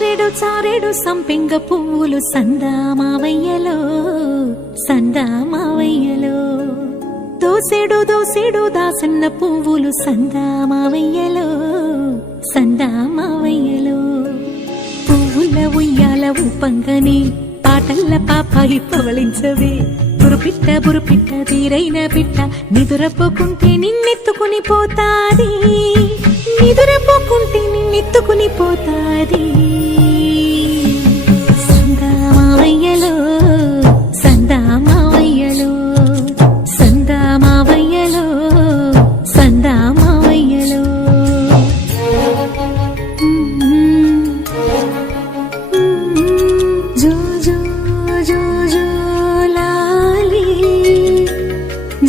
చారెడు చారెడు సంపెంగ పువ్వులు సందామావయ్యలో సందామావయ్యలో దోసెడు దోసెడు దాసన్న పువ్వులు సందామావయ్యలో సందామావయ్యలో పువ్వుల ఉయ్యాల ఊపంగని పాటల్ల పాపాయి పవళించవే బురుపిట్ట తీరైన పిట్ట నిదురపోకుంటే నిన్నెత్తుకుని పోతాది నిదురపోకుంటే నిన్నెత్తుకుని పోతాది సందామావయ్యలో సందామావయ్యలో సందామావయ్యలో సందామావయ్యలో జో జో జో జో లాలి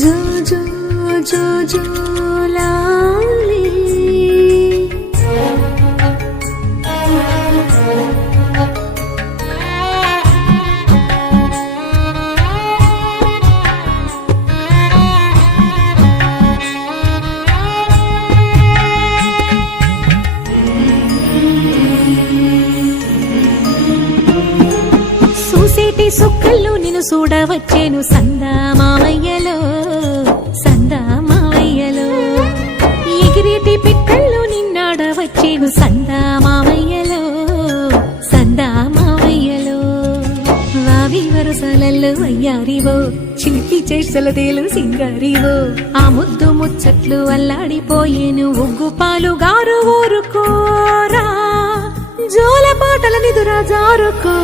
జో జో జో జో లాలి చూసేటి సుక్కల్లో నిన్ను చూడవచ్చేను సందామావయ్యలో సందామావయ్యలో ఎగిరేటి పిట్టల్లో నిన్నాడవచ్చేను సందామావయ్యలో సందామావయ్యలో వావి వరసలల్లో అయ్యారివో చిలిపి చేసలదేలు సింగారివో ఆ ముద్దు ముచ్చట్లు అల్లాడిపోయేను ఉగ్గు పాలు గారు ఊరుకోరా జోల పాటల నిదురా జారుకో